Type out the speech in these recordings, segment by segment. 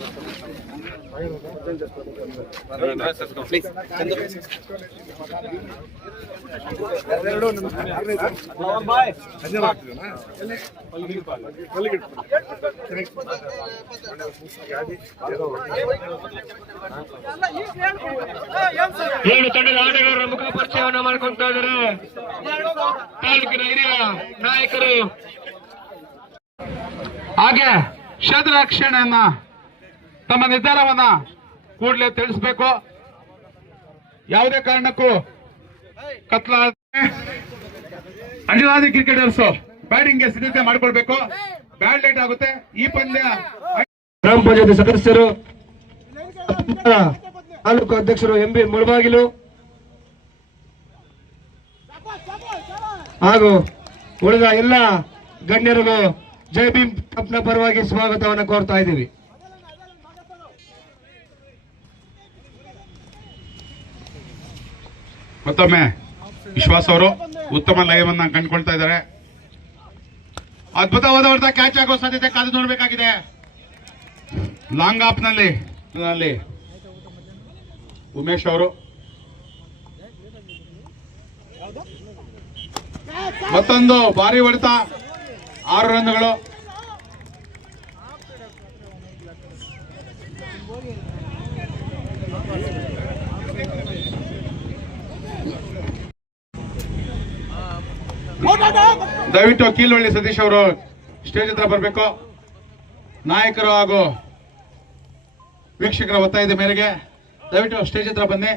ಏಳು ತಂಡದ ಆಟಗಾರರ ಮುಖ ಪರಿಚಯವನ್ನು ಮಾಡಿಕೊಳ್ತಾ ಇದ್ದಾರೆ ತಾಲೂಕಿನ ಹಿರಿಯ ನಾಯಕರು. ಹಾಗೆ ಕ್ಷೇತ್ರರಕ್ಷಣೆಯನ್ನ ತಮ್ಮ ನಿರ್ಧಾರವನ್ನ ಕೂಡಲೇ ತಿಳಿಸಬೇಕು. ಯಾವುದೇ ಕಾರಣಕ್ಕೂ ಅಂಜನಾದಿ ಕ್ರಿಕೆಟರ್ಸ್ ಬ್ಯಾಟಿಂಗ್ಗೆ ಸಿದ್ಧತೆ ಮಾಡಿಕೊಳ್ಬೇಕು. ಬ್ಯಾಟ್ ಲೇಟ್ ಆಗುತ್ತೆ. ಈ ಪಂದ್ಯ ಗ್ರಾಮ ಪಂಚಾಯತಿ ಸದಸ್ಯರು, ತಾಲೂಕು ಅಧ್ಯಕ್ಷರು ಎಂಬಿ ಮುಳಬಾಗಿಲು ಹಾಗೂ ಉಳಿದ ಎಲ್ಲ ಗಣ್ಯರಿಗೂ ಜೈ ಭೀಮ್ ಕಪ್ನ ಪರವಾಗಿ ಸ್ವಾಗತವನ್ನು ಕೋರ್ತಾ ಇದ್ದೀವಿ. ಮತ್ತೊಮ್ಮೆ ವಿಶ್ವಾಸ್ ಅವರು ಉತ್ತಮ ಲೈವ್ ಅನ್ನ ಕಂಡುಕೊಳ್ತಾ ಇದ್ದಾರೆ. ಅದ್ಭುತವಾದ ಹೊಡೆತ ಕ್ಯಾಚ್ ಆಗೋ ಸಾಧ್ಯತೆ ಕಾದು ನೋಡಬೇಕಾಗಿದೆ. ಲಾಂಗ್ ಆಫ್ ನಲ್ಲಿ ಉಮೇಶ್ ಅವರು ಮತ್ತೊಂದು ಭಾರಿ ಹೊಡೆತ, 6 ರನ್ಗಳು. ದಯವಿಟ್ಟು ಕೀಲೊಳ್ಳಿ ಸತೀಶ್ ಅವರು ಸ್ಟೇಜ್ ಹತ್ರ ಬರಬೇಕು. ನಾಯಕರು ಹಾಗೂ ವೀಕ್ಷಕರ ಒತ್ತಾಯದ ಮೇರೆಗೆ ದಯವಿಟ್ಟು ಸ್ಟೇಜ್ ಹತ್ರ ಬನ್ನಿ.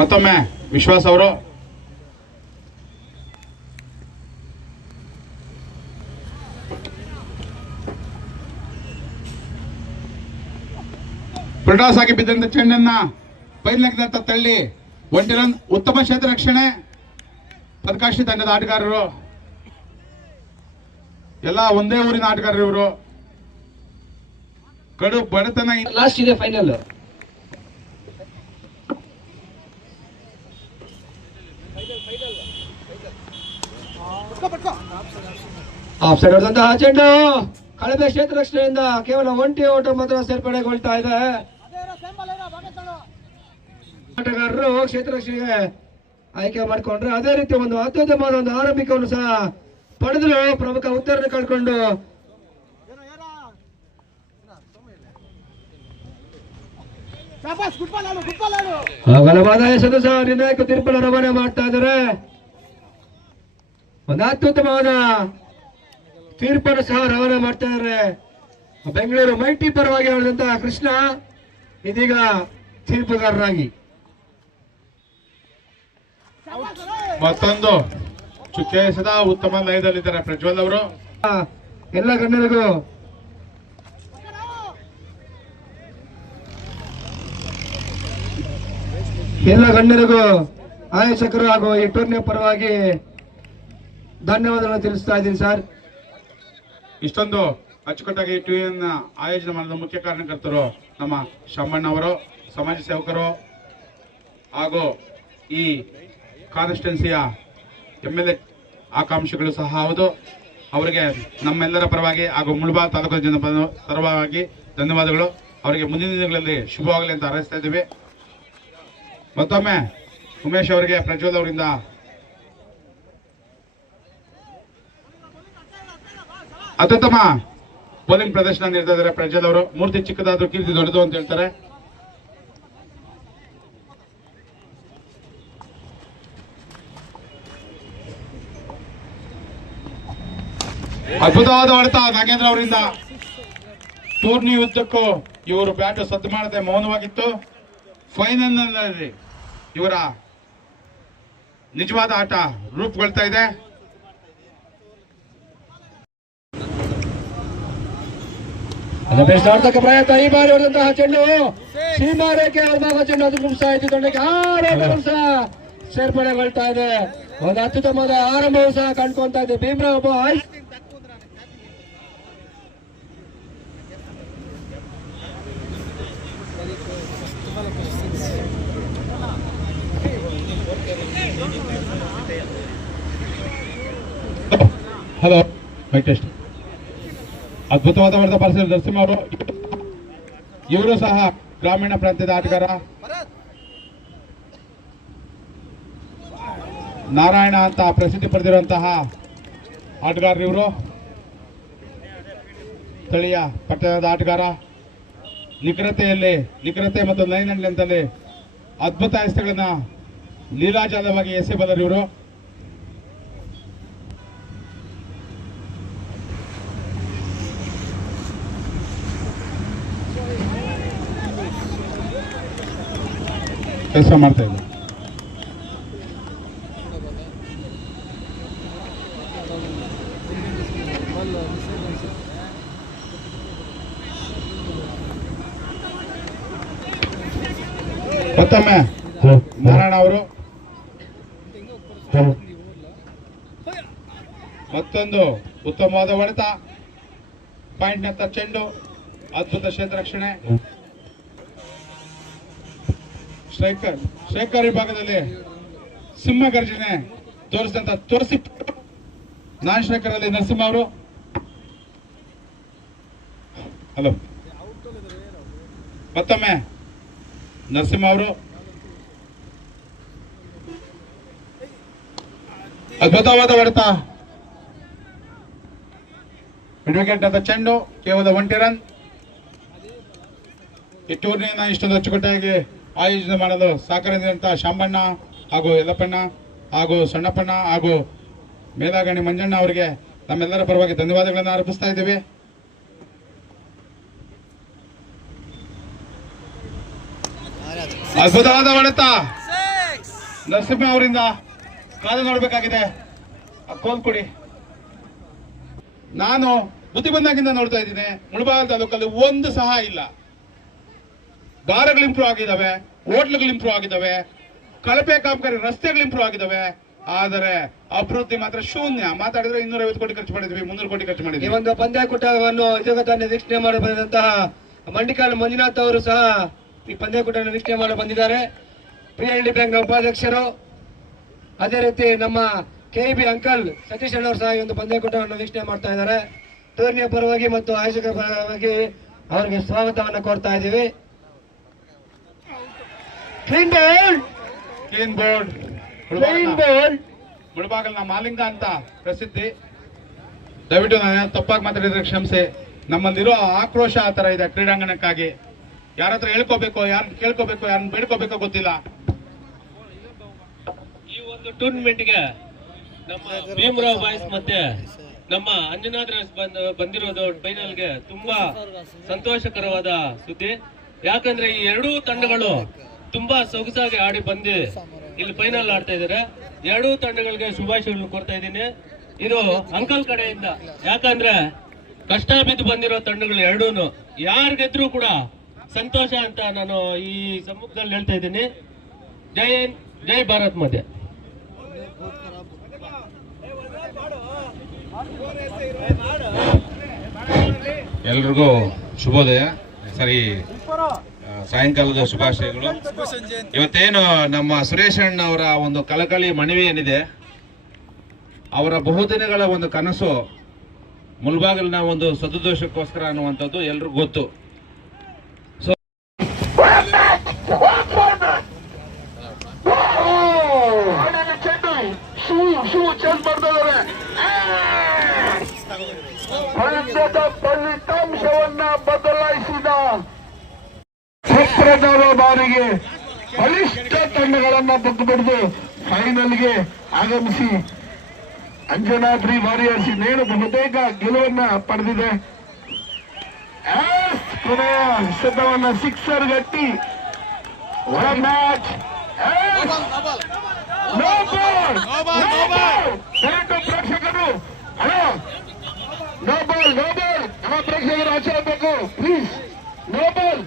ಮತ್ತೊಮ್ಮೆ ವಿಶ್ವಾಸ್ ಅವರು ಪ್ರಟಾಸ್ ಆಗಿ ಬಿದ್ದಂತ ಚೆಂಡನ್ನ ಪೈಲ್ನತ್ತ ತಳ್ಳಿ 1 ರನ್. ಉತ್ತಮ ಕ್ಷೇತ್ರ ರಕ್ಷಣೆ. ಪದಕಾಶಿ ತಂಡದ ಆಟಗಾರರು ಎಲ್ಲ ಒಂದೇ ಊರಿನ ಆಟಗಾರರು ಇವರು. ಕಡು ಬಡತನ. ಲಾಸ್ಟ್ ಇದೆ ಫೈನಲ್. ಆಫ್ಸೈಡ್ ಹೊಡೆದಂತಹ ಚೆಂಡು ಕಳಪೆ ಕ್ಷೇತ್ರ ರಕ್ಷಣೆಯಿಂದ ಕೇವಲ 1 ಓಟ ಮಾತ್ರ ಸೇರ್ಪಡೆಗೊಳ್ತಾ ಇದೆ. ಆಟಗಾರರು ಕ್ಷೇತ್ರ ರಕ್ಷಣೆಗೆ ಆಯ್ಕೆ ಮಾಡಿಕೊಂಡ್ರೆ ಅದೇ ರೀತಿ ಒಂದು ಅತ್ಯುತ್ತಮವಾದ ಒಂದು ಆರಂಭಿಕವನ್ನು ಸಹ ಪಡೆದ್ರು. ಪ್ರಮುಖ ಉತ್ತರವನ್ನು ಕಳ್ಕೊಂಡು ಬಲವಾದ ಎಸೆದು ಸಹ ನಿರ್ಣಾಯಕ ತೀರ್ಪನ್ನು ರವಾನೆ ಮಾಡ್ತಾ ಇದ್ದಾರೆ. ಒಂದು ಅತ್ಯುತ್ತಮವಾದ ತೀರ್ಪನ್ನು ಸಹ ರವಾನೆ ಮಾಡ್ತಾ ಇದ್ದಾರೆ. ಬೆಂಗಳೂರು ಮೈಟಿ ಪರವಾಗಿ ಆಡಿದಂತಹ ಕೃಷ್ಣ ಇದೀಗ ತೀರ್ಪುಗಾರರಾಗಿ. ಮತ್ತೊಂದು ಚುಕ್ಕೆ ಎಸೆದ ಉತ್ತಮ ಲಯದಲ್ಲಿದ್ದಾರೆ ಪ್ರಜ್ವಲ್ ಅವರು. ಎಲ್ಲ ಗಣ್ಯರಿಗೂ ಆಯೋಜಕರು ಹಾಗೂ ಈ ಟೂರ್ನಿಯ ಪರವಾಗಿ ಧನ್ಯವಾದಗಳನ್ನು ತಿಳಿಸ್ತಾ ಇದ್ದೀನಿ ಸರ್. ಇಷ್ಟೊಂದು ಅಚ್ಚುಕಟ್ಟಾಗಿ ಟೂರ್ನಿಯನ್ನ ಆಯೋಜನೆ ಮಾಡಿದ ಮುಖ್ಯ ಕಾರಣಕರ್ತರು ನಮ್ಮ ಶಮ್ಮಣ್ಣವರು, ಸಮಾಜ ಸೇವಕರು ಹಾಗೂ ಈ ಕಾನ್ಸ್ಟಿಟ್ಯೂನ್ಸಿಯ MLA ಆಕಾಂಕ್ಷಿಗಳು ಸಹ ಹೌದು. ಅವರಿಗೆ ನಮ್ಮೆಲ್ಲರ ಪರವಾಗಿ ಹಾಗೂ ಮುಳಬಾಗಿಲು ತಾಲೂಕು ಜನಪದ ಪರವಾಗಿ ಧನ್ಯವಾದಗಳು. ಅವರಿಗೆ ಮುಂದಿನ ದಿನಗಳಲ್ಲಿ ಶುಭವಾಗಲಿ ಅಂತ ಹಾರೈಸ್ತಾ ಇದ್ದೀವಿ. ಮತ್ತೊಮ್ಮೆ ಉಮೇಶ್ ಅವರಿಗೆ ಪ್ರಜ್ವಲ್ ಅವರಿಂದ ಅತ್ಯುತ್ತಮ ಬೌಲಿಂಗ್ ಪ್ರದರ್ಶನ ನೀಡ್ತಾ ಇದ್ದಾರೆ ಪ್ರಜ್ವಲ್ ಅವರು. ಮೂರ್ತಿ ಚಿಕ್ಕದಾದ್ರೂ ಕೀರ್ತಿ ದೊಡ್ಡದು ಅಂತ ಹೇಳ್ತಾರೆ. ಅದ್ಭುತವಾದ ಹೊಡೆತ ನಾಗೇಂದ್ರ ಅವರಿಂದ. ಟೂರ್ನಿ ಉದ್ದಕ್ಕೂ ಇವರು ಬ್ಯಾಟ್ ಸದ್ದು ಮಾಡದೆ ಮೌನವಾಗಿತ್ತು. ಫೈನಲ್ ನಲ್ಲಿ ಇವರ ನಿಜವಾದ ಆಟ ರೂಪುಗೊಳ್ತಾ ಇದೆ. ಪ್ರಯತ್ನ ಈ ಬಾರಿ ಹೊಡೆದಂತಹ ಚೆಂಡು ಸೀಮಾರೇಖೆ ಚೆಂಡು ಅದು ಮುಗಿಸ್ತಾ ಇದ್ದು ತಂಡಕ್ಕೆ 6 ರನ್ ಸಹ ಸೇರ್ಪಡೆಗೊಳ್ತಾ ಇದೆ. ಒಂದು ಅತ್ಯುತ್ತಮವಾದ ಆರಂಭವೂ ಸಹ ಕಂಡುಕೊಂತಾ ಇದೆ Bhimrao boys. Hello mike test. ಅದ್ಭುತವಾದ ಹೊಡೆತ ಬಾರಿಸಿದ ನರಸಿಂಹ ಅವರು. ಇವರು ಸಹ ಗ್ರಾಮೀಣ ಪ್ರಾಂತ್ಯದ ಆಟಗಾರ. ನಾರಾಯಣ ಅಂತ ಪ್ರಸಿದ್ಧಿ ಪಡೆದಿರುವಂತಹ ಆಟಗಾರರು ಇವರು. ಸ್ಥಳೀಯ ಪಟ್ಟಣದ ಆಟಗಾರ. ನಿಖರತೆ ಮತ್ತು ಲೈನ್ ಅಂತಲ್ಲಿ ಅದ್ಭುತ ಎಸೆಗಳನ್ನ ಲೀಲಾಜಾಲವಾಗಿ ಎಸೆಬಲ್ಲರು ಇವರು. ಕೆಲಸ ಮಾಡ್ತಾ ಇದ್ದಾರೆ. ಮತ್ತೊಮ್ಮೆ ನಾರಾಯಣ ಅವರು ಮತ್ತೊಂದು ಉತ್ತಮವಾದ ಹೊಡೆತ. ಪಾಯಿಂಟ್ ನಂತರ ಚೆಂಡು. ಅದ್ಭುತ ಕ್ಷೇತ್ರ ರಕ್ಷಣೆ. ಸ್ಟ್ರೈಕರ್ ವಿಭಾಗದಲ್ಲಿ ಸಿಂಹ ಗರ್ಜನೆ ತೋರಿಸಿ ನಾನ್ ಸ್ಟ್ರೈಕರ್ ಅಲ್ಲಿ ನರಸಿಂಹ ಅವರು. ಹಲೋ ಮತ್ತೊಮ್ಮೆ ನರಸಿಂಹ ಅವರು. ಅದ್ಭುತವಾದ ಹೊಡೆತ. ವಿಕೆಟ್ ಅಂತ ಚೆಂಡು. ಕೇವಲ 1 ರನ್. ಈ ಟೂರ್ನಿಯನ್ನು ಇಷ್ಟೊಂದು ಅಚ್ಚುಕಟ್ಟಾಗಿ ಆಯೋಜನೆ ಮಾಡಲು ಸಹಕರಿಸಿದಂತಹ ಶಾಂಬಣ್ಣ ಹಾಗೂ ಯಲ್ಲಪ್ಪಣ್ಣ ಹಾಗೂ ಸಣ್ಣಪ್ಪಣ್ಣ ಹಾಗೂ ಮೇಲಾಗಣಿ ಮಂಜಣ್ಣ ಅವರಿಗೆ ನಮ್ಮೆಲ್ಲರ ಪರವಾಗಿ ಧನ್ಯವಾದಗಳನ್ನು ಅರ್ಪಿಸ್ತಾ ಇದ್ದೀವಿ. ಅದ್ಭುತವಾದ ಹೊಡೆತ ನರಸಿಂಹ ಅವರಿಂದ. ಕಾದು ನೋಡಬೇಕಾಗಿದೆ. ಕೋಲ್ ಕೊಡಿ. ನಾನು ಬುದ್ಧಿ ಬಂದಾಗಿಂದ ನೋಡ್ತಾ ಇದ್ದೀನಿ, ಮುಳಬಾಗಿಲು ತಾಲೂಕಲ್ಲಿ ಒಂದು ಸಹ ಇಲ್ಲ. ದಾರಗಳು ಇಂಪ್ರೂವ್ ಆಗಿದ್ದಾವೆ, ಹೋಟ್ಲುಗಳು ಇಂಪ್ರೂವ್ ಆಗಿದ್ದಾವೆ, ಕಳಪೆ ಕಾಮಗಾರಿ ರಸ್ತೆಗಳು ಇಂಪ್ರೂವ್ ಆಗಿದ್ದಾವೆ. ಆದರೆ ಅಭಿವೃದ್ಧಿ ಮಾತ್ರ ಶೂನ್ಯ. ಮಾತಾಡಿದ್ರೆ 250 ಕೋಟಿ ಖರ್ಚು ಮಾಡಿದ್ವಿ, 300 ಕೋಟಿ ಖರ್ಚು ಮಾಡಿದ್ವಿ. ಈ ಒಂದು ಪಂದ್ಯಾಕೂಟವನ್ನು ಇದುವರೆಗೆ ವೀಕ್ಷಣೆ ಮಾಡಿ ಬಂದಂತಹ ಮಂಡಿಕಾಲ್ ಮಂಜುನಾಥ್ ಅವರು ಸಹ ಈ ಪಂದ್ಯಾಕೂಟವನ್ನು ವೀಕ್ಷಣೆ ಮಾಡಿ ಬಂದಿದ್ದಾರೆ. PLD ಬ್ಯಾಂಕ್ನ ಉಪಾಧ್ಯಕ್ಷರು, ಅದೇ ರೀತಿ ನಮ್ಮ KEB ಅಂಕಲ್ ಸತೀಶ್ ಅಣ್ಣವರು ಸಹ ಈ ಒಂದು ಪಂದ್ಯಾಕೂಟವನ್ನು ವೀಕ್ಷಣೆ ಮಾಡ್ತಾ ಇದ್ದಾರೆ. ಟೂರ್ನಿಯ ಪರವಾಗಿ ಮತ್ತು ಆಯೋಜಕರ ಪರವಾಗಿ ಅವರಿಗೆ ಸ್ವಾಗತವನ್ನು ಕೋರ್ತಾ ಇದ್ದೀವಿ. ಕ್ಲೀನ್ ಬೋರ್ಡ್ ಮುಳಬಾಗಲ್ನ ಮಾಲಿಂಗ ಅಂತ ಪ್ರಸಿದ್ಧಿ. ದಯವಿಟ್ಟು ನಾನು ತಪ್ಪಾಗಿ ಮಾತಾಡಿದ್ರೆ ಕ್ಷಮಿಸಿ. ನಮ್ಮಲ್ಲಿರೋ ಆಕ್ರೋಶ ಆ ತರ ಇದೆ ಕ್ರೀಡಾಂಗಣಕ್ಕಾಗಿ. ಯಾರ ಹತ್ರ ಹೇಳ್ಕೋಬೇಕು, ಯಾರನ್ನ ಕೇಳ್ಕೋಬೇಕು, ಯಾರನ್ನ ಬೇಡ್ಕೋಬೇಕೋ ಗೊತ್ತಿಲ್ಲ. ಈ ಒಂದು ಟೂರ್ನಮೆಂಟ್ಗೆ ನಮ್ಮ ಭೀಮರಾವ್ ಬಾಯ್ಸ್ ಮತ್ತೆ ನಮ್ಮ ಅಂಜನಾಥ್ ಬಂದಿರೋದು ಫೈನಲ್ಗೆ ತುಂಬಾ ಸಂತೋಷಕರವಾದ ಸುದ್ದಿ. ಯಾಕಂದ್ರೆ ಈ ಎರಡೂ ತಂಡಗಳು ತುಂಬಾ ಸೊಗಸಾಗಿ ಆಡಿ ಬಂದು ಇಲ್ಲಿ ಫೈನಲ್ ಆಡ್ತಾ ಇದ್ದಾರೆ. ಎರಡೂ ತಂಡಗಳಿಗೆ ಶುಭಾಶಯಗಳನ್ನು ಕೋರ್ತಾ ಇದ್ದೀನಿ. ಇದು ಅಂಕಲ್ ಕಡೆಯಿಂದ. ಯಾಕಂದ್ರೆ ಕಷ್ಟ ಬಿದ್ದು ಬಂದಿರೋ ತಂಡಗಳು ಎರಡೂನು ಯಾರು ಗೆದ್ರು ಕೂಡ ಸಂತೋಷ ಅಂತ ನಾನು ಈ ಸಮ್ಮುಖದಲ್ಲಿ ಹೇಳ್ತಾ ಇದ್ದೀನಿ. ಜೈ ಹಿಂದ್, ಜೈ ಭಾರತ್ ಮಾತೆ. ಎಲ್ರಿಗೂ ಶುಭೋದಯ. ಸರಿ, ಸಾಯಂಕಾಲದ ಶುಭಾಶಯಗಳು. ಇವತ್ತೇನು ನಮ್ಮ ಸುರೇಶ್ ಅಣ್ಣ ಅವರ ಒಂದು ಕಳಕಳಿ ಮನವಿ ಏನಿದೆ, ಅವರ ಬಹುದಿನಗಳ ಒಂದು ಕನಸು ಮುಳಬಾಗಿಲಿನ ಒಂದು ಸದುದ್ದೇಶಕ್ಕೋಸ್ಕರ ಅನ್ನುವಂಥದ್ದು ಎಲ್ರಿಗೂ ಗೊತ್ತು. ಫಲಿತಾಂಶವನ್ನ ಬದಲಾಯಿಸಿದ ಚಿತ್ರದವ ಬಾರಿಗೆ ಬಲಿಷ್ಠ ತಂಡಗಳನ್ನ ಬದ್ದು ಫೈನಲ್ಗೆ ಆಗಮಿಸಿ ಅಂಜನಾದ್ರಿ ವಾರಿಯರ್ಸ್ ನೇರ ಬಹುತೇಕ ಗೆಲುವನ್ನ ಪಡೆದಿದೆ. ಕೊನೆಯ ಶತವನ್ನ ಸಿಕ್ಸರ್ ಗಟ್ಟಿ ಮ್ಯಾಚ್. ಪ್ರೇಕ್ಷಕರು ಹಲೋ, ನೋ ಬಾಲ್ ನಮ್ಮ ಪ್ರೇಕ್ಷಕರು ಆಚೆ ಹೋಗ್ಬೇಕು please. No ball.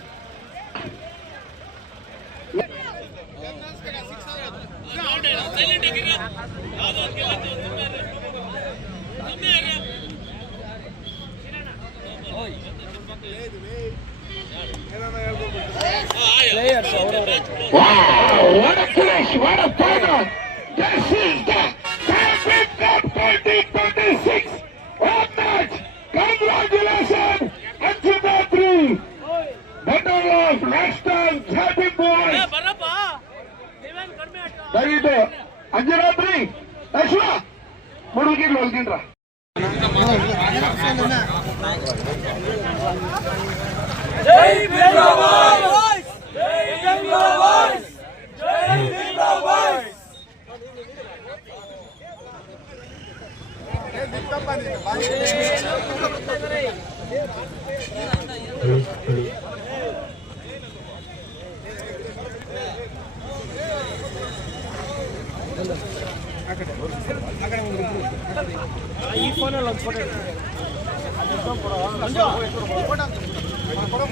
Wow, what a finish, what a final. This is the Champions Cup 2026 ಹುಡುಗಿರ್ಲು ಹೊಲ್ದಿನ್ರ ಈ ಫೋನಲ್ಲಿ ಒಂದು ಫೋಟೋ